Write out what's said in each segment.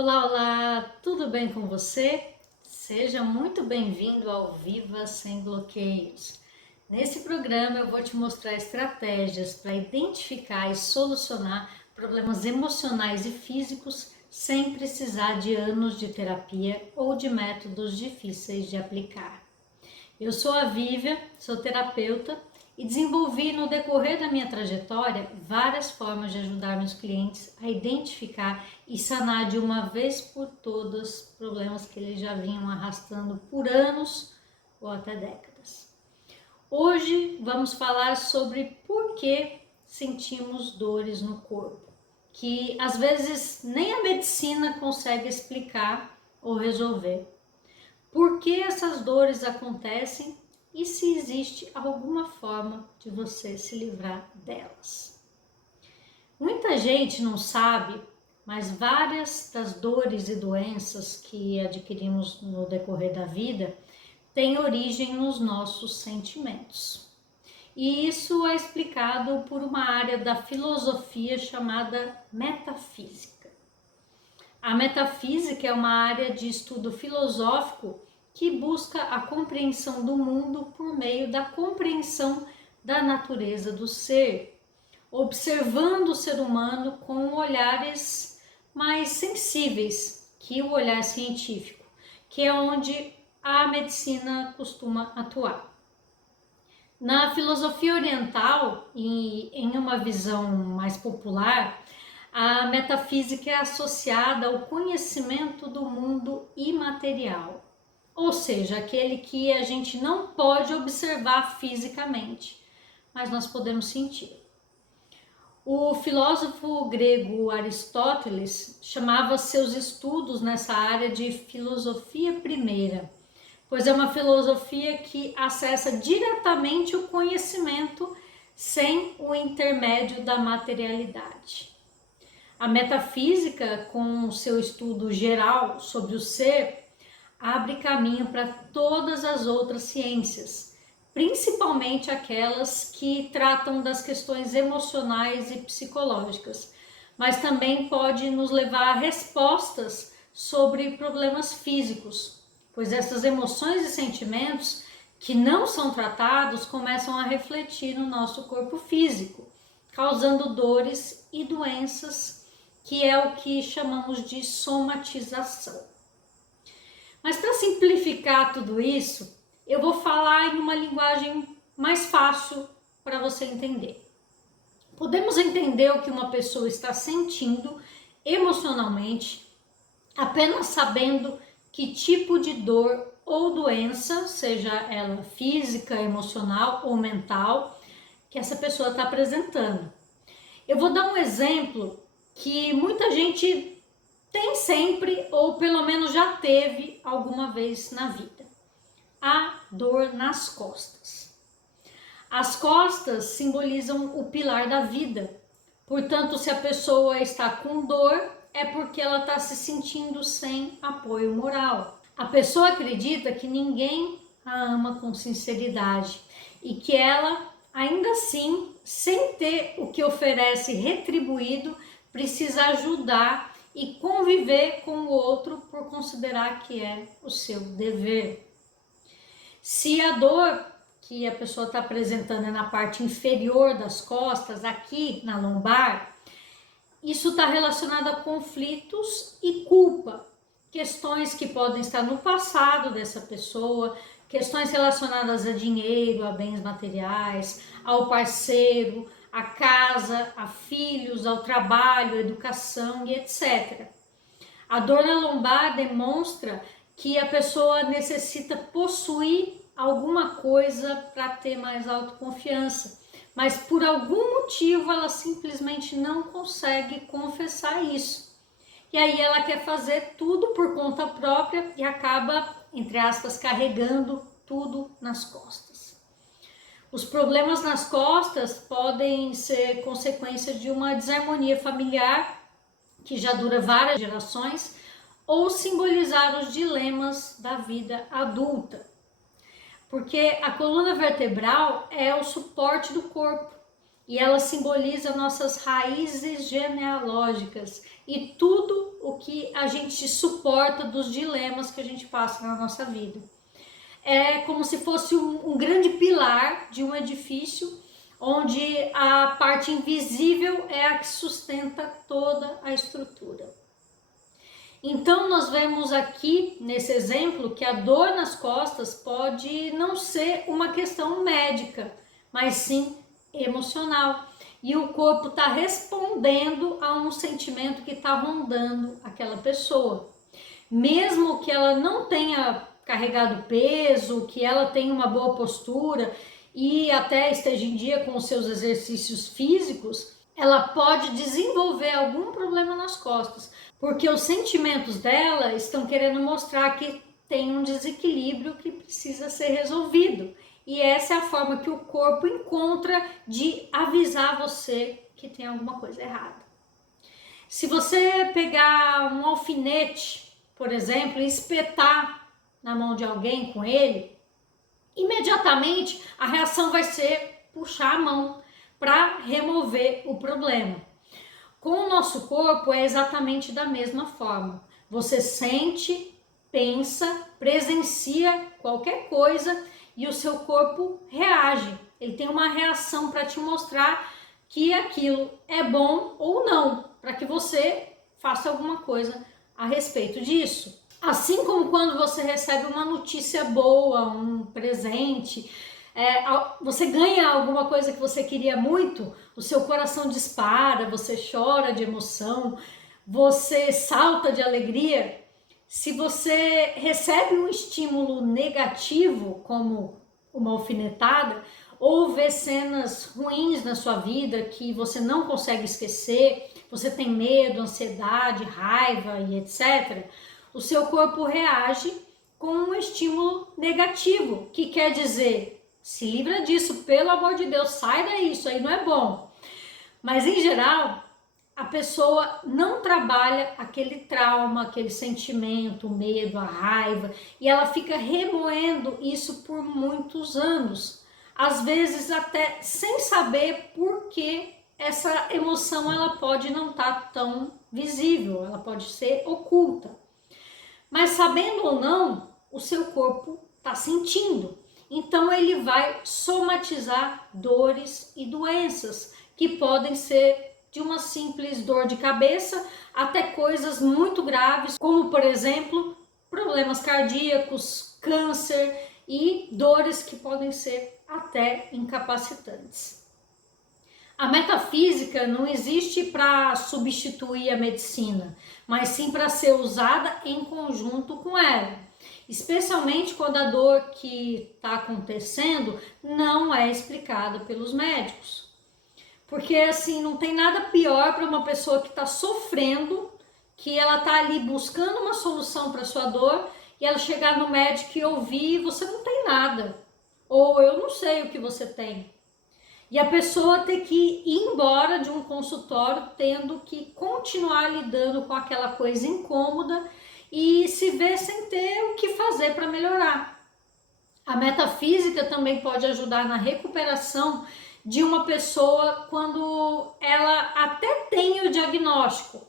Olá, olá, tudo bem com você? Seja muito bem-vindo ao Viva Sem Bloqueios. Nesse programa eu vou te mostrar estratégias para identificar e solucionar problemas emocionais e físicos sem precisar de anos de terapia ou de métodos difíceis de aplicar. Eu sou a Vívia, sou terapeuta e desenvolvi no decorrer da minha trajetória várias formas de ajudar meus clientes a identificar e sanar de uma vez por todas problemas que eles já vinham arrastando por anos ou até décadas. Hoje vamos falar sobre por que sentimos dores no corpo, que às vezes nem a medicina consegue explicar ou resolver. Por que essas dores acontecem e se existe alguma forma de você se livrar delas. Muita gente não sabe, mas várias das dores e doenças que adquirimos no decorrer da vida têm origem nos nossos sentimentos. E isso é explicado por uma área da filosofia chamada metafísica. A metafísica é uma área de estudo filosófico que busca a compreensão do mundo por meio da compreensão da natureza do ser, observando o ser humano com olhares mais sensíveis que o olhar científico, que é onde a medicina costuma atuar. Na filosofia oriental e em uma visão mais popular, a metafísica é associada ao conhecimento do mundo imaterial, ou seja, aquele que a gente não pode observar fisicamente, mas nós podemos sentir. O filósofo grego Aristóteles chamava seus estudos nessa área de filosofia primeira, pois é uma filosofia que acessa diretamente o conhecimento sem o intermédio da materialidade. A metafísica, com o seu estudo geral sobre o ser, abre caminho para todas as outras ciências, principalmente aquelas que tratam das questões emocionais e psicológicas, mas também pode nos levar a respostas sobre problemas físicos, pois essas emoções e sentimentos que não são tratados começam a refletir no nosso corpo físico, causando dores e doenças, que é o que chamamos de somatização. Mas para simplificar tudo isso, eu vou falar em uma linguagem mais fácil para você entender. Podemos entender o que uma pessoa está sentindo emocionalmente apenas sabendo que tipo de dor ou doença, seja ela física, emocional ou mental, que essa pessoa está apresentando. Eu vou dar um exemplo que muita gente tem sempre, ou pelo menos já teve alguma vez na vida. A dor nas costas. As costas simbolizam o pilar da vida. Portanto, se a pessoa está com dor, é porque ela está se sentindo sem apoio moral. A pessoa acredita que ninguém a ama com sinceridade e que ela, ainda assim, sem ter o que oferece retribuído, precisa ajudar e conviver com o outro por considerar que é o seu dever. Se a dor que a pessoa está apresentando é na parte inferior das costas, aqui na lombar, isso está relacionado a conflitos e culpa, questões que podem estar no passado dessa pessoa, questões relacionadas a dinheiro, a bens materiais, ao parceiro, à casa, a filhos, ao trabalho, à educação e etc. A dor na lombar demonstra que a pessoa necessita possuir alguma coisa para ter mais autoconfiança, mas por algum motivo ela simplesmente não consegue confessar isso. E aí ela quer fazer tudo por conta própria e acaba, entre aspas, carregando tudo nas costas. Os problemas nas costas podem ser consequência de uma desarmonia familiar que já dura várias gerações ou simbolizar os dilemas da vida adulta. Porque a coluna vertebral é o suporte do corpo e ela simboliza nossas raízes genealógicas e tudo o que a gente suporta dos dilemas que a gente passa na nossa vida. É como se fosse um grande pilar de um edifício, onde a parte invisível é a que sustenta toda a estrutura. Então nós vemos aqui nesse exemplo que a dor nas costas pode não ser uma questão médica, mas sim emocional. E o corpo está respondendo a um sentimento que está rondando aquela pessoa. Mesmo que ela não tenha carregado peso, que ela tenha uma boa postura e até esteja em dia com os seus exercícios físicos, ela pode desenvolver algum problema nas costas, porque os sentimentos dela estão querendo mostrar que tem um desequilíbrio que precisa ser resolvido. E essa é a forma que o corpo encontra de avisar você que tem alguma coisa errada. Se você pegar um alfinete, por exemplo, e espetar na mão de alguém com ele, imediatamente a reação vai ser puxar a mão para remover o problema. Com o nosso corpo é exatamente da mesma forma. Você sente, pensa, presencia qualquer coisa e o seu corpo reage. Ele tem uma reação para te mostrar que aquilo é bom ou não, para que você faça alguma coisa a respeito disso. Assim como quando você recebe uma notícia boa, um presente, você ganha alguma coisa que você queria muito, o seu coração dispara, você chora de emoção, você salta de alegria. Se você recebe um estímulo negativo, como uma alfinetada, ou vê cenas ruins na sua vida que você não consegue esquecer, você tem medo, ansiedade, raiva e etc., o seu corpo reage com um estímulo negativo, que quer dizer, se livra disso, pelo amor de Deus, sai daí, isso aí não é bom. Mas em geral, a pessoa não trabalha aquele trauma, aquele sentimento, o medo, a raiva, e ela fica remoendo isso por muitos anos. Às vezes até sem saber por que essa emoção ela pode não estar tão visível, ela pode ser oculta. Mas sabendo ou não, o seu corpo está sentindo. Então ele vai somatizar dores e doenças que podem ser de uma simples dor de cabeça até coisas muito graves, como por exemplo, problemas cardíacos, câncer e dores que podem ser até incapacitantes. A metafísica não existe para substituir a medicina, mas sim para ser usada em conjunto com ela, especialmente quando a dor que está acontecendo não é explicada pelos médicos. Porque assim, não tem nada pior para uma pessoa que está sofrendo, que ela está ali buscando uma solução para sua dor, e ela chegar no médico e ouvir, você não tem nada, ou eu não sei o que você tem. E a pessoa ter que ir embora de um consultório tendo que continuar lidando com aquela coisa incômoda e se ver sem ter o que fazer para melhorar. A metafísica também pode ajudar na recuperação de uma pessoa quando ela até tem o diagnóstico.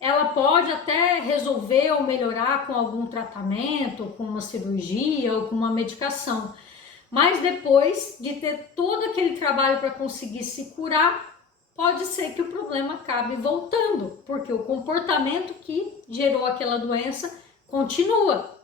Ela pode até resolver ou melhorar com algum tratamento, com uma cirurgia ou com uma medicação. Mas depois de ter todo aquele trabalho para conseguir se curar, pode ser que o problema acabe voltando, porque o comportamento que gerou aquela doença continua.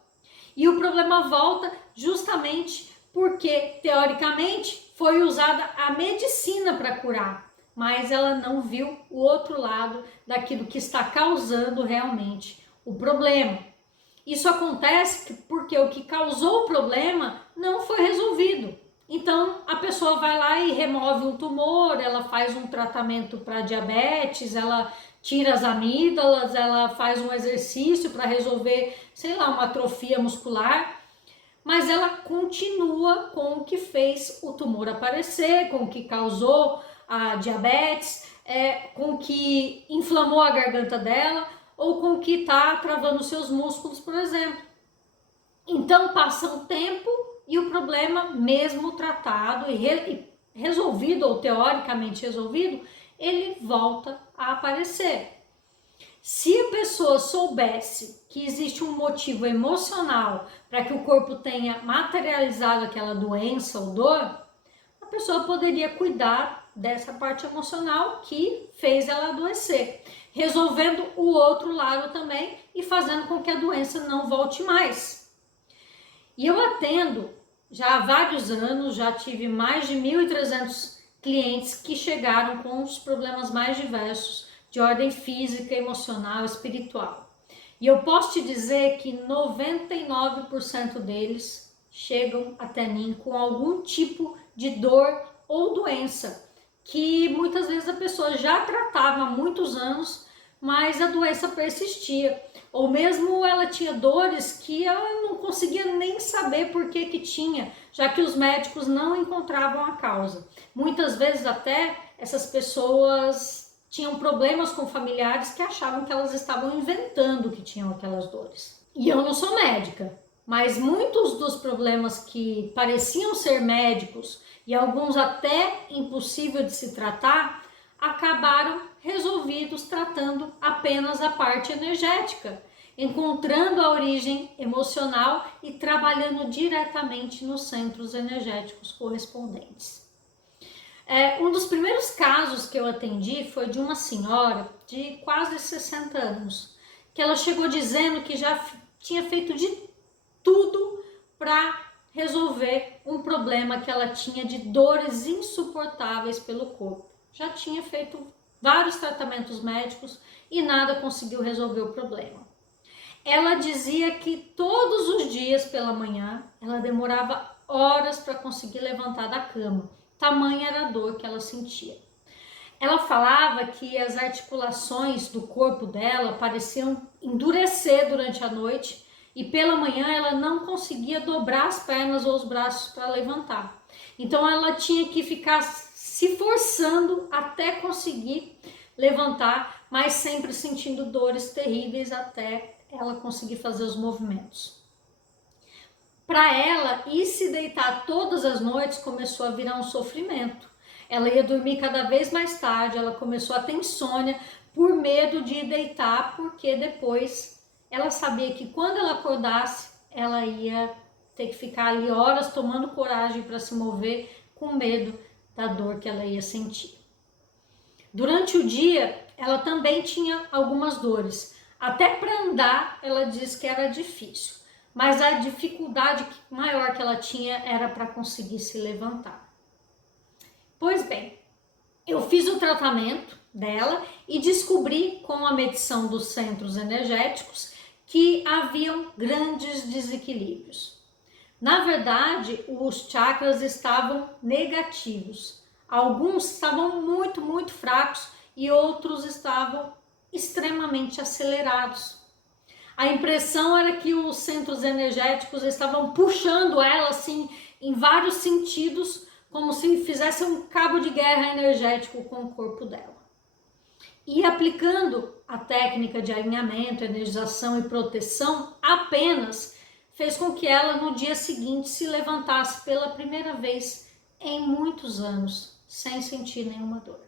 E o problema volta justamente porque, teoricamente, foi usada a medicina para curar, mas ela não viu o outro lado daquilo que está causando realmente o problema. Isso acontece porque o que causou o problema não foi resolvido. Então a pessoa vai lá e remove um tumor, ela faz um tratamento para diabetes, ela tira as amígdalas, ela faz um exercício para resolver, sei lá, uma atrofia muscular, mas ela continua com o que fez o tumor aparecer, com o que causou a diabetes, com o que inflamou a garganta dela, ou com o que está travando seus músculos, por exemplo. Então passa um tempo e o problema, mesmo tratado e resolvido, ou teoricamente resolvido, ele volta a aparecer. Se a pessoa soubesse que existe um motivo emocional para que o corpo tenha materializado aquela doença ou dor, a pessoa poderia cuidar dessa parte emocional que fez ela adoecer, resolvendo o outro lado também e fazendo com que a doença não volte mais. E eu atendo já há vários anos, já tive mais de 1.300 clientes que chegaram com os problemas mais diversos, de ordem física, emocional, espiritual. E eu posso te dizer que 99% deles chegam até mim com algum tipo de dor ou doença, que muitas vezes a pessoa já tratava há muitos anos, mas a doença persistia. Ou mesmo ela tinha dores que ela não conseguia nem saber por que tinha, já que os médicos não encontravam a causa. Muitas vezes até essas pessoas tinham problemas com familiares que achavam que elas estavam inventando que tinham aquelas dores. E eu não sou médica, mas muitos dos problemas que pareciam ser médicos e alguns até impossível de se tratar, acabaram resolvidos tratando apenas a parte energética, encontrando a origem emocional e trabalhando diretamente nos centros energéticos correspondentes. Um dos primeiros casos que eu atendi foi de uma senhora de quase 60 anos, que ela chegou dizendo que já tinha feito de tudo para resolver um problema que ela tinha de dores insuportáveis pelo corpo. Já tinha feito vários tratamentos médicos e nada conseguiu resolver o problema. Ela dizia que todos os dias pela manhã ela demorava horas para conseguir levantar da cama, tamanha era a dor que ela sentia. Ela falava que as articulações do corpo dela pareciam endurecer durante a noite e pela manhã ela não conseguia dobrar as pernas ou os braços para levantar. Então ela tinha que ficar se forçando até conseguir levantar, mas sempre sentindo dores terríveis até ela conseguir fazer os movimentos. Para ela, ir se deitar todas as noites começou a virar um sofrimento. Ela ia dormir cada vez mais tarde, ela começou a ter insônia por medo de ir deitar, porque depois ela sabia que quando ela acordasse, ela ia ter que ficar ali horas tomando coragem para se mover, com medo da dor que ela ia sentir. Durante o dia, ela também tinha algumas dores. Até para andar, ela disse que era difícil, mas a dificuldade maior que ela tinha era para conseguir se levantar. Pois bem, eu fiz o tratamento dela e descobri com a medição dos centros energéticos que haviam grandes desequilíbrios. Na verdade, os chakras estavam negativos. Alguns estavam muito fracos e outros estavam extremamente acelerados. A impressão era que os centros energéticos estavam puxando ela assim em vários sentidos, como se fizesse um cabo de guerra energético com o corpo dela. E aplicando a técnica de alinhamento, energização e proteção apenas fez com que ela no dia seguinte se levantasse pela primeira vez em muitos anos, sem sentir nenhuma dor.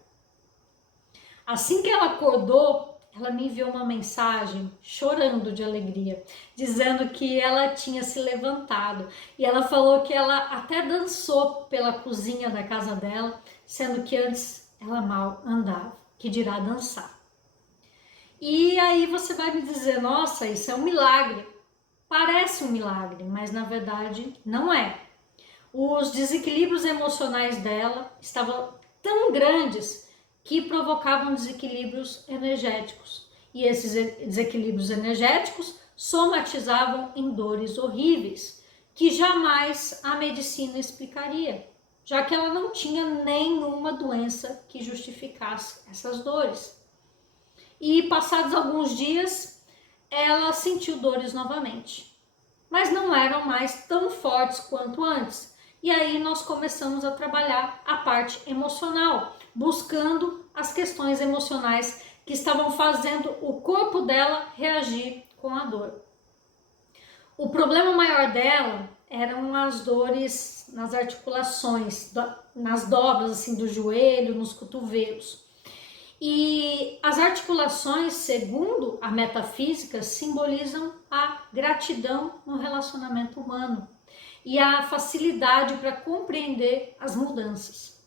Assim que ela acordou, ela me enviou uma mensagem chorando de alegria, dizendo que ela tinha se levantado. E ela falou que ela até dançou pela cozinha da casa dela, sendo que antes ela mal andava, que dirá dançar. E aí você vai me dizer, nossa, isso é um milagre. Parece um milagre, mas na verdade não é. Os desequilíbrios emocionais dela estavam tão grandes que provocavam desequilíbrios energéticos. E esses desequilíbrios energéticos somatizavam em dores horríveis, que jamais a medicina explicaria, já que ela não tinha nenhuma doença que justificasse essas dores. E passados alguns dias, ela sentiu dores novamente, mas não eram mais tão fortes quanto antes. E aí nós começamos a trabalhar a parte emocional, buscando as questões emocionais que estavam fazendo o corpo dela reagir com a dor. O problema maior dela eram as dores nas articulações, nas dobras assim do joelho, nos cotovelos. E as articulações, segundo a metafísica, simbolizam a gratidão no relacionamento humano e a facilidade para compreender as mudanças.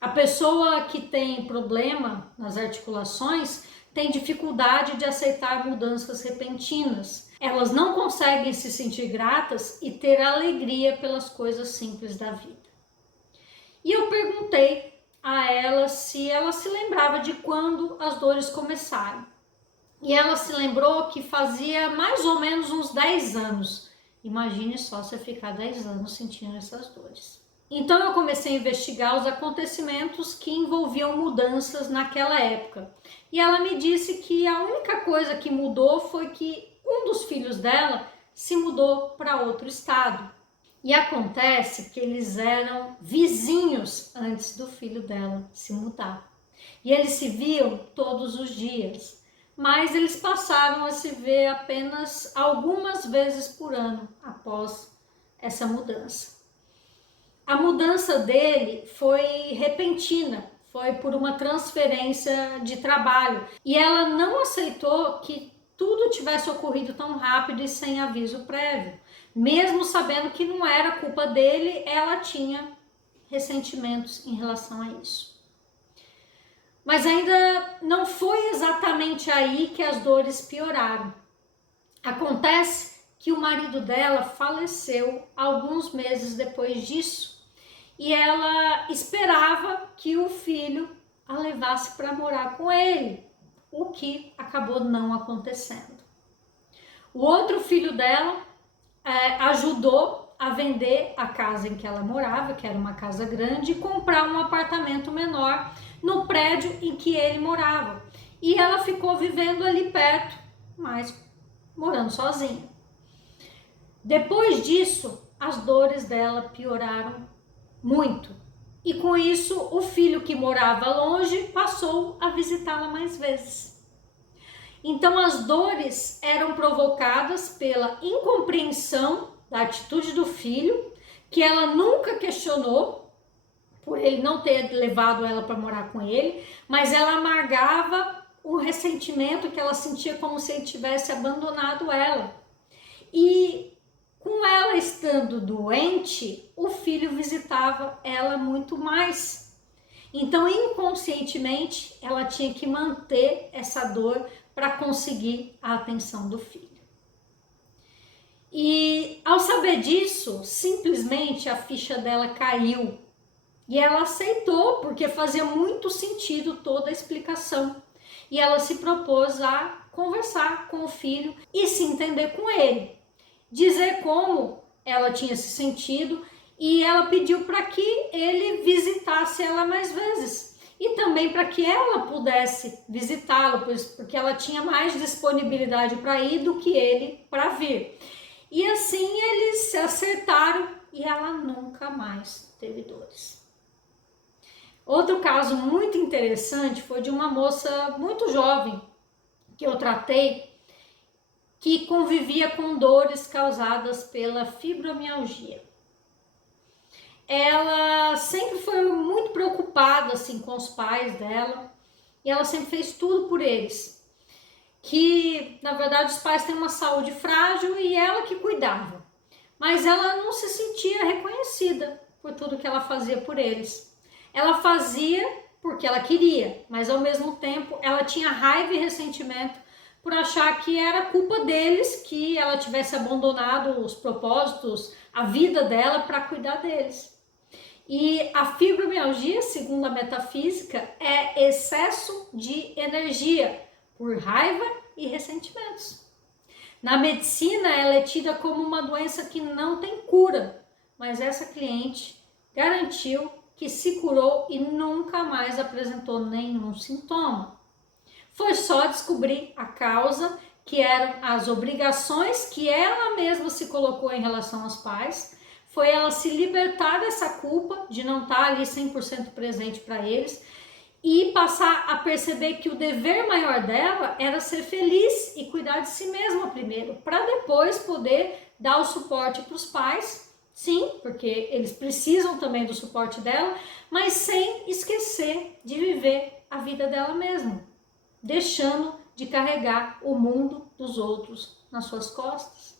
A pessoa que tem problema nas articulações tem dificuldade de aceitar mudanças repentinas. Elas não conseguem se sentir gratas e ter alegria pelas coisas simples da vida. E eu perguntei a ela se ela se lembrava de quando as dores começaram. E ela se lembrou que fazia mais ou menos uns 10 anos. Imagine só você ficar 10 anos sentindo essas dores. Então eu comecei a investigar os acontecimentos que envolviam mudanças naquela época. E ela me disse que a única coisa que mudou foi que um dos filhos dela se mudou para outro estado. E acontece que eles eram vizinhos antes do filho dela se mudar. E eles se viam todos os dias, mas eles passaram a se ver apenas algumas vezes por ano após essa mudança. A mudança dele foi repentina, foi por uma transferência de trabalho. E ela não aceitou que tudo tivesse ocorrido tão rápido e sem aviso prévio. Mesmo sabendo que não era culpa dele, ela tinha ressentimentos em relação a isso. Mas ainda não foi exatamente aí que as dores pioraram. Acontece que o marido dela faleceu alguns meses depois disso e ela esperava que o filho a levasse para morar com ele, o que acabou não acontecendo. O outro filho dela ajudou a vender a casa em que ela morava, que era uma casa grande, e comprar um apartamento menor no prédio em que ele morava. E ela ficou vivendo ali perto, mas morando sozinha. Depois disso, as dores dela pioraram muito. E com isso, o filho que morava longe passou a visitá-la mais vezes. Então as dores eram provocadas pela incompreensão da atitude do filho, que ela nunca questionou, por ele não ter levado ela para morar com ele, mas ela amargava o ressentimento que ela sentia como se ele tivesse abandonado ela. E com ela estando doente, o filho visitava ela muito mais. Então, inconscientemente, ela tinha que manter essa dor para conseguir a atenção do filho. E ao saber disso, simplesmente a ficha dela caiu. E ela aceitou, porque fazia muito sentido toda a explicação. E ela se propôs a conversar com o filho e se entender com ele. Dizer como ela tinha se sentido e ela pediu para que ele visitasse ela mais vezes. E também para que ela pudesse visitá-lo, porque ela tinha mais disponibilidade para ir do que ele para vir. E assim eles se acertaram e ela nunca mais teve dores. Outro caso muito interessante foi de uma moça muito jovem que eu tratei, que convivia com dores causadas pela fibromialgia. Ela sempre foi muito preocupada assim, com os pais dela e ela sempre fez tudo por eles. Que, na verdade, os pais têm uma saúde frágil e ela que cuidava. Mas ela não se sentia reconhecida por tudo que ela fazia por eles. Ela fazia porque ela queria, mas ao mesmo tempo ela tinha raiva e ressentimento por achar que era culpa deles que ela tivesse abandonado os propósitos, a vida dela para cuidar deles. E a fibromialgia, segundo a metafísica, é excesso de energia por raiva e ressentimentos. Na medicina, ela é tida como uma doença que não tem cura, mas essa cliente garantiu que se curou e nunca mais apresentou nenhum sintoma. Foi só descobrir a causa, que eram as obrigações que ela mesma se colocou em relação aos pais. Foi ela se libertar dessa culpa de não estar ali 100% presente para eles e passar a perceber que o dever maior dela era ser feliz e cuidar de si mesma primeiro, para depois poder dar o suporte para os pais, sim, porque eles precisam também do suporte dela, mas sem esquecer de viver a vida dela mesma, deixando de carregar o mundo dos outros nas suas costas.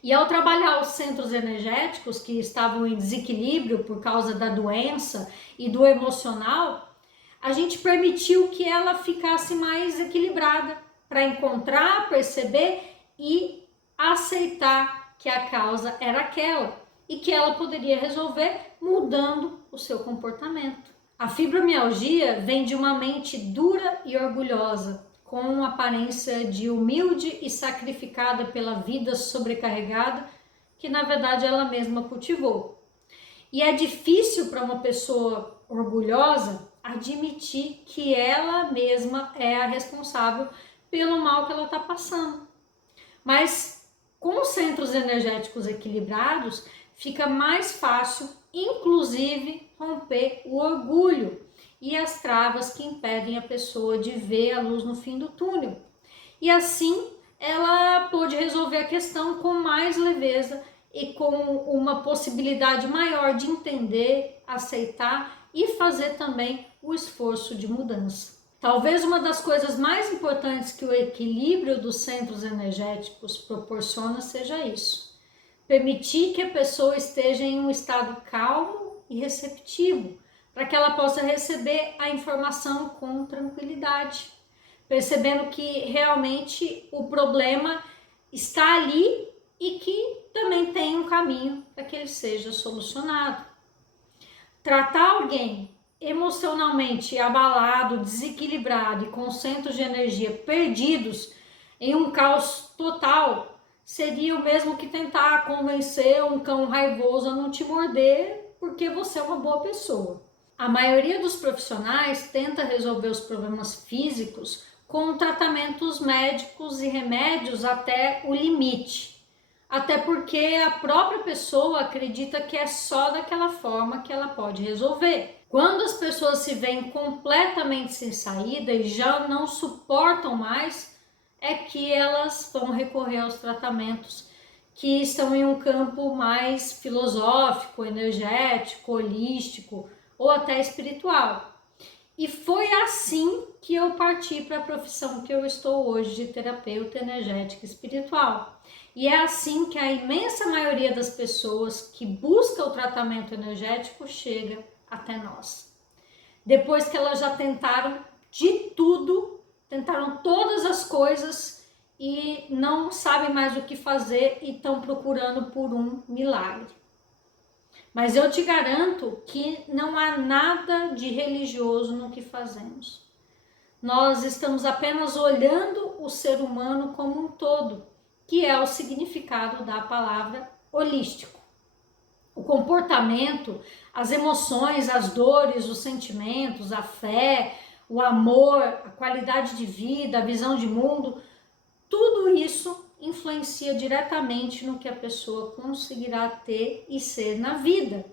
E ao trabalhar os centros energéticos que estavam em desequilíbrio por causa da doença e do emocional, a gente permitiu que ela ficasse mais equilibrada para encontrar, perceber e aceitar que a causa era aquela e que ela poderia resolver mudando o seu comportamento. A fibromialgia vem de uma mente dura e orgulhosa, com aparência de humilde e sacrificada pela vida sobrecarregada, que na verdade ela mesma cultivou. E é difícil para uma pessoa orgulhosa admitir que ela mesma é a responsável pelo mal que ela está passando. Mas com os centros energéticos equilibrados, fica mais fácil, inclusive, romper o orgulho e as travas que impedem a pessoa de ver a luz no fim do túnel. E assim, ela pôde resolver a questão com mais leveza e com uma possibilidade maior de entender, aceitar e fazer também o esforço de mudança. Talvez uma das coisas mais importantes que o equilíbrio dos centros energéticos proporciona seja isso: permitir que a pessoa esteja em um estado calmo e receptivo, para que ela possa receber a informação com tranquilidade, percebendo que realmente o problema está ali e que também tem um caminho para que ele seja solucionado. Tratar alguém emocionalmente abalado, desequilibrado e com centros de energia perdidos em um caos total seria o mesmo que tentar convencer um cão raivoso a não te morder porque você é uma boa pessoa. A maioria dos profissionais tenta resolver os problemas físicos com tratamentos médicos e remédios até o limite. Até porque a própria pessoa acredita que é só daquela forma que ela pode resolver. Quando as pessoas se veem completamente sem saída e já não suportam mais, é que elas vão recorrer aos tratamentos que estão em um campo mais filosófico, energético, holístico ou até espiritual. E foi assim que eu parti para a profissão que eu estou hoje de terapeuta energética espiritual. E é assim que a imensa maioria das pessoas que busca o tratamento energético chega até nós. Depois que elas já tentaram de tudo, tentaram todas as coisas e não sabem mais o que fazer e estão procurando por um milagre. Mas eu te garanto que não há nada de religioso no que fazemos. Nós estamos apenas olhando o ser humano como um todo, que é o significado da palavra holístico. O comportamento, as emoções, as dores, os sentimentos, a fé, o amor, a qualidade de vida, a visão de mundo, tudo isso influencia diretamente no que a pessoa conseguirá ter e ser na vida.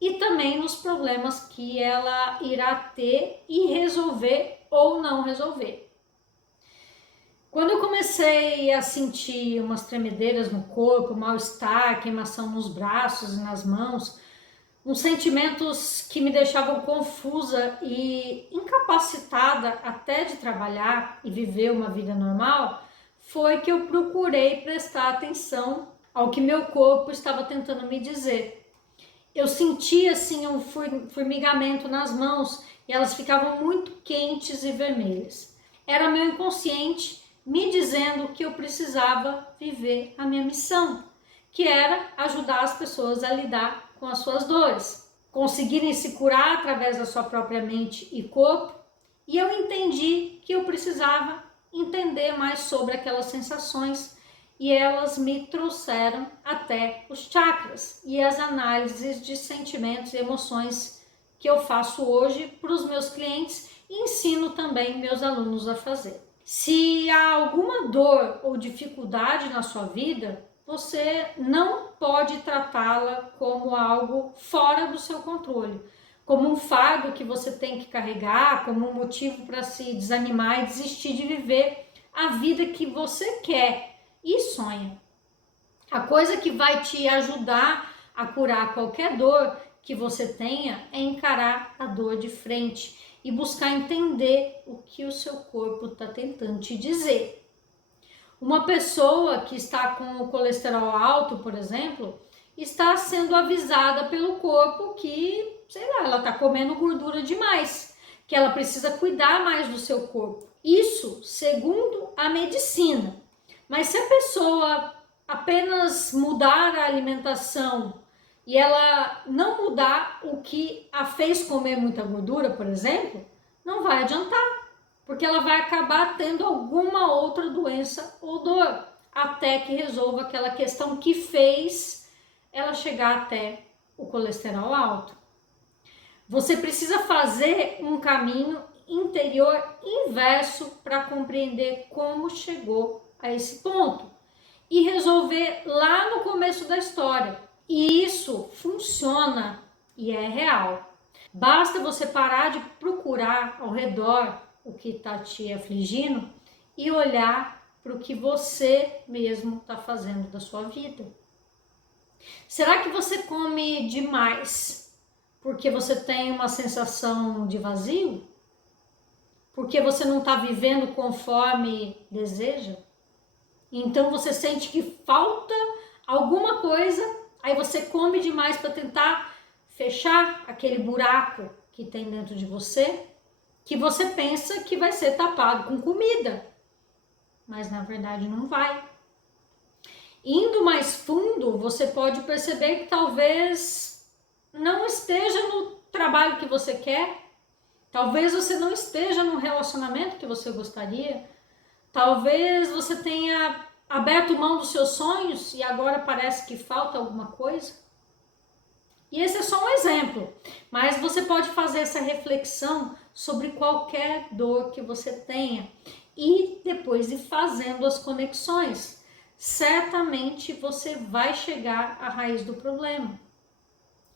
E também nos problemas que ela irá ter e resolver ou não resolver. Quando eu comecei a sentir umas tremedeiras no corpo, mal-estar, queimação nos braços e nas mãos, uns sentimentos que me deixavam confusa e incapacitada até de trabalhar e viver uma vida normal, foi que eu procurei prestar atenção ao que meu corpo estava tentando me dizer. Eu sentia assim um formigamento nas mãos e elas ficavam muito quentes e vermelhas. Era meu inconsciente me dizendo que eu precisava viver a minha missão, que era ajudar as pessoas a lidar com as suas dores, conseguirem se curar através da sua própria mente e corpo. E eu entendi que eu precisava entender mais sobre aquelas sensações e elas me trouxeram até os chakras e as análises de sentimentos e emoções que eu faço hoje para os meus clientes e ensino também meus alunos a fazer. Se há alguma dor ou dificuldade na sua vida, você não pode tratá-la como algo fora do seu controle, como um fardo que você tem que carregar, como um motivo para se desanimar e desistir de viver a vida que você quer e sonha. A coisa que vai te ajudar a curar qualquer dor que você tenha é encarar a dor de frente e buscar entender o que o seu corpo está tentando te dizer. Uma pessoa que está com o colesterol alto, por exemplo, está sendo avisada pelo corpo que, sei lá, ela está comendo gordura demais, que ela precisa cuidar mais do seu corpo. Isso segundo a medicina. Mas se a pessoa apenas mudar a alimentação e ela não mudar o que a fez comer muita gordura, por exemplo, não vai adiantar, porque ela vai acabar tendo alguma outra doença ou dor, até que resolva aquela questão que fez ela chegar até o colesterol alto. Você precisa fazer um caminho interior inverso para compreender como chegou a esse ponto e resolver lá no começo da história. E isso funciona e é real. Basta você parar de procurar ao redor o que está te afligindo e olhar para o que você mesmo está fazendo da sua vida. Será que você come demais porque você tem uma sensação de vazio? Porque você não está vivendo conforme deseja? Então você sente que falta alguma coisa, aí você come demais para tentar fechar aquele buraco que tem dentro de você, que você pensa que vai ser tapado com comida, mas na verdade não vai. Indo mais fundo, você pode perceber que talvez não esteja no trabalho que você quer, talvez você não esteja no relacionamento que você gostaria, talvez você tenha aberto mão dos seus sonhos e agora parece que falta alguma coisa. E esse é só um exemplo, mas você pode fazer essa reflexão sobre qualquer dor que você tenha e depois ir fazendo as conexões. Certamente você vai chegar à raiz do problema.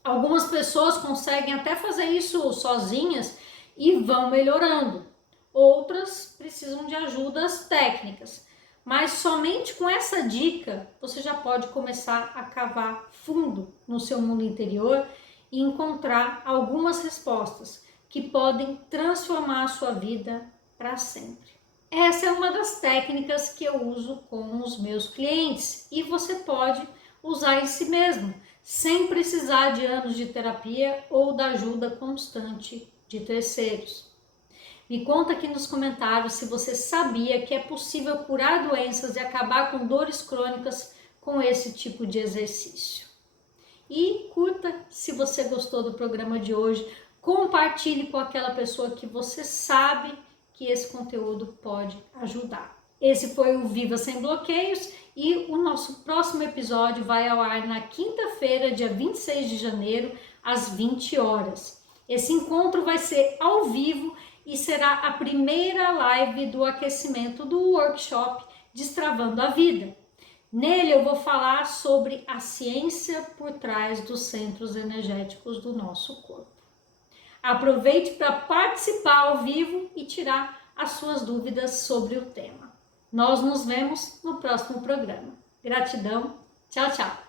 Algumas pessoas conseguem até fazer isso sozinhas e vão melhorando. Outras precisam de ajudas técnicas. Mas somente com essa dica você já pode começar a cavar fundo no seu mundo interior e encontrar algumas respostas que podem transformar a sua vida para sempre. Essa é uma das técnicas que eu uso com os meus clientes e você pode usar em si mesmo, sem precisar de anos de terapia ou da ajuda constante de terceiros. Me conta aqui nos comentários se você sabia que é possível curar doenças e acabar com dores crônicas com esse tipo de exercício. E curta se você gostou do programa de hoje, compartilhe com aquela pessoa que você sabe que esse conteúdo pode ajudar. Esse foi o Viva Sem Bloqueios e o nosso próximo episódio vai ao ar na quinta-feira, dia 26 de janeiro, às 20 horas. Esse encontro vai ser ao vivo e será a primeira live do aquecimento do workshop Destravando a Vida. Nele eu vou falar sobre a ciência por trás dos centros energéticos do nosso corpo. Aproveite para participar ao vivo e tirar as suas dúvidas sobre o tema. Nós nos vemos no próximo programa. Gratidão, tchau, tchau!